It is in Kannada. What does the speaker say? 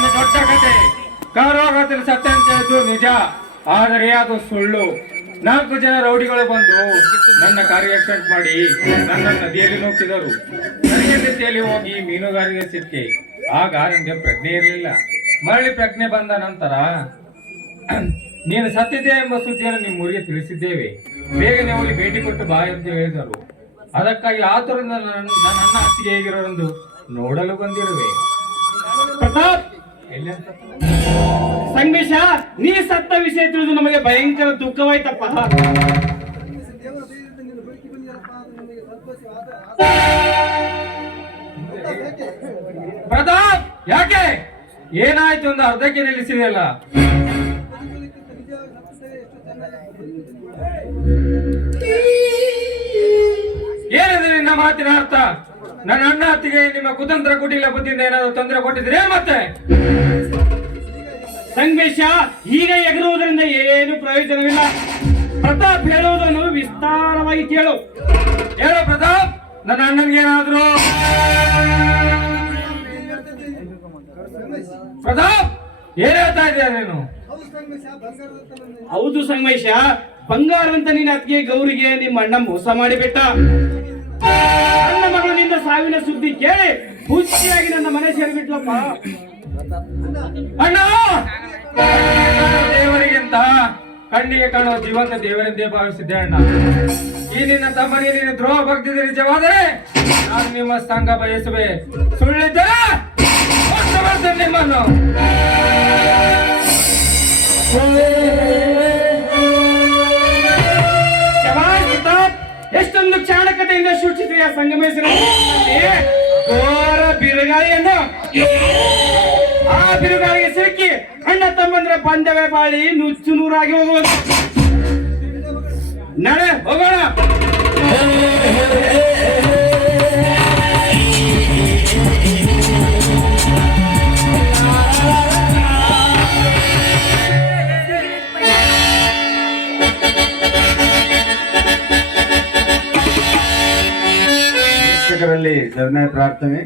ಒಂದು ದೊಡ್ಡ ಕತೆ. ಕಾರಾಗೃಹದಲ್ಲಿ ಸತ್ಯ ಅಂತ ಹೇಳಿದ್ದು ನಿಜ, ಆದರೆ ಅದು ಸುಳ್ಳು. 4 ಜನ ರೌಡಿಗಳು ಬಂದು ನನ್ನ ಕಾರಿಗೆ ಆಕ್ಸಿಡೆಂಟ್ ಮಾಡಿ ನನ್ನ ನದಿಯಲ್ಲಿ ನೂಕಿದರು. ನನಗೆ ನದಿಯಲ್ಲಿ ಹೋಗಿ ಮೀನುಗಾರಿಕೆ ಸಿಕ್ಕಿ. ಆಗ ನನಗೆ ಪ್ರಜ್ಞೆ ಇರಲಿಲ್ಲ. ಮರಳಿ ಪ್ರಜ್ಞೆ ಬಂದ ನಂತರ ನೀನು ಸತ್ತಿದ್ದೆ ಎಂಬ ಸುದ್ದಿಯನ್ನು ನಿಮ್ಮ ಊರಿಗೆ ತಿಳಿಸಿದ್ದೇವೆ. ಬೇಗನೆ ಹೋಗಿ ಭೇಟಿ ಕೊಟ್ಟು ಬಾ ಎಂದು ಹೇಳಿದರು. ಅದಕ್ಕಾಗಿ ಆತುರದಿಂದ ನನ್ನ ಅತ್ತಿಗೆ ಹೇಗಿರೋರೆಂದು ನೋಡಲು ಬಂದಿರುವೆ. ಪ್ರತಾಪ್, ಸಂಗಮೇಶ, ನೀ ಸತ್ತ ವಿಷಯ ತಿಳಿದು ನಮಗೆ ಭಯಂಕರ ದುಃಖವಾಯ್ತಪ್ಪ. ಪ್ರತಾಪ್, ಯಾಕೆ ಏನಾಯ್ತು ಒಂದು ಅರ್ಧಕ್ಕೆ ನಿಲ್ಲಿಸಿದೆಯಲ್ಲ? ಏನಿದೆ ನಿನ್ನ ಮಾತಿನ ಅರ್ಥ? ನನ್ನ ಅಣ್ಣ ಅತ್ತಿಗೆ ನಿಮ್ಮ ಕುತಂತ್ರ ಕುಟಿಲ ಬುದ್ಧಿಯಿಂದ ಏನಾದ್ರು ತೊಂದರೆ ಕೊಟ್ಟಿದ್ರೆ ಮತ್ತೆ? ಸಂಗಮೇಶ, ಈಗ ಎಗರುವುದರಿಂದ ಏನು ಪ್ರಯೋಜನವಿಲ್ಲ. ಪ್ರತಾಪ್ ಹೇಳುವುದನ್ನು ವಿಸ್ತಾರವಾಗಿ ಕೇಳು. ಹೇಳು ಪ್ರತಾಪ್, ನನ್ನ ಅಣ್ಣನಿಗೆ ಏನಾದ್ರು? ಪ್ರತಾಪ್, ಏನ್ ಹೇಳ್ತಾ ಇದೆಯಾ ನೀನು? ಹೌದು ಸಂಗಮೇಶ, ಬಂಗಾರದಂತ ನಿನ್ನ ಅತ್ತಿಗೆ ಗೌರಿಗೆ ನಿಮ್ಮ ಅಣ್ಣ ಮೋಸ ಮಾಡಿಬಿಟ್ಟ. ನನ್ನ ಮಗಳು ನಿನ್ನ ಸಾವಿನ ಸುದ್ದಿ ಕೇಳಿ ಖುಷಿಯಾಗಿ ನನ್ನ ಮನೆ ಸೇರಿಬಿಟ್ಲಪ್ಪ. ಅಣ್ಣ, ದೇವರಿಗಿಂತ ಕಣ್ಣಿಗೆ ಕಾಣುವ ಜೀವಂತ ದೇವರೆಂದೇ ಭಾವಿಸಿದ್ದೆ ಅಣ್ಣ. ಈ ನಿನ್ನ ತಮ್ಮನಿಗೆ ನೀನು ದ್ರೋಹ ಭಕ್ತಿದೆ ನಿಜವಾದರೆ ನಾನು ನಿಮ್ಮ ಸಂಘ ಬಯಸುವೆ. ಸುಳ್ಳಿದ್ದರೆ ಬರ್ತೇನೆ ನಿಮ್ಮನ್ನು. ಎಷ್ಟೊಂದು ಚಾಣಕತೆಯಿಂದ ಸೂಚಿಸಿದ ಸಂಗಮೇಶ್ವರ ಘೋರ ಬಿರುಗಾಳಿಯನ್ನು. ಆ ಬಿರುಗಾಳಿಗೆ ಸಿಕ್ಕಿ ಅಣ್ಣ ತಮ್ಮಂದ್ರ ಬಂದವೇ ಬಾಳಿ ನುಚ್ಚು ನೂರಾಗಿ ಹೋಗುವುದು. ನಡೆ ಹೋಗೋಣ. ಶರಣೆ ಪ್ರಾರ್ಥನೆ.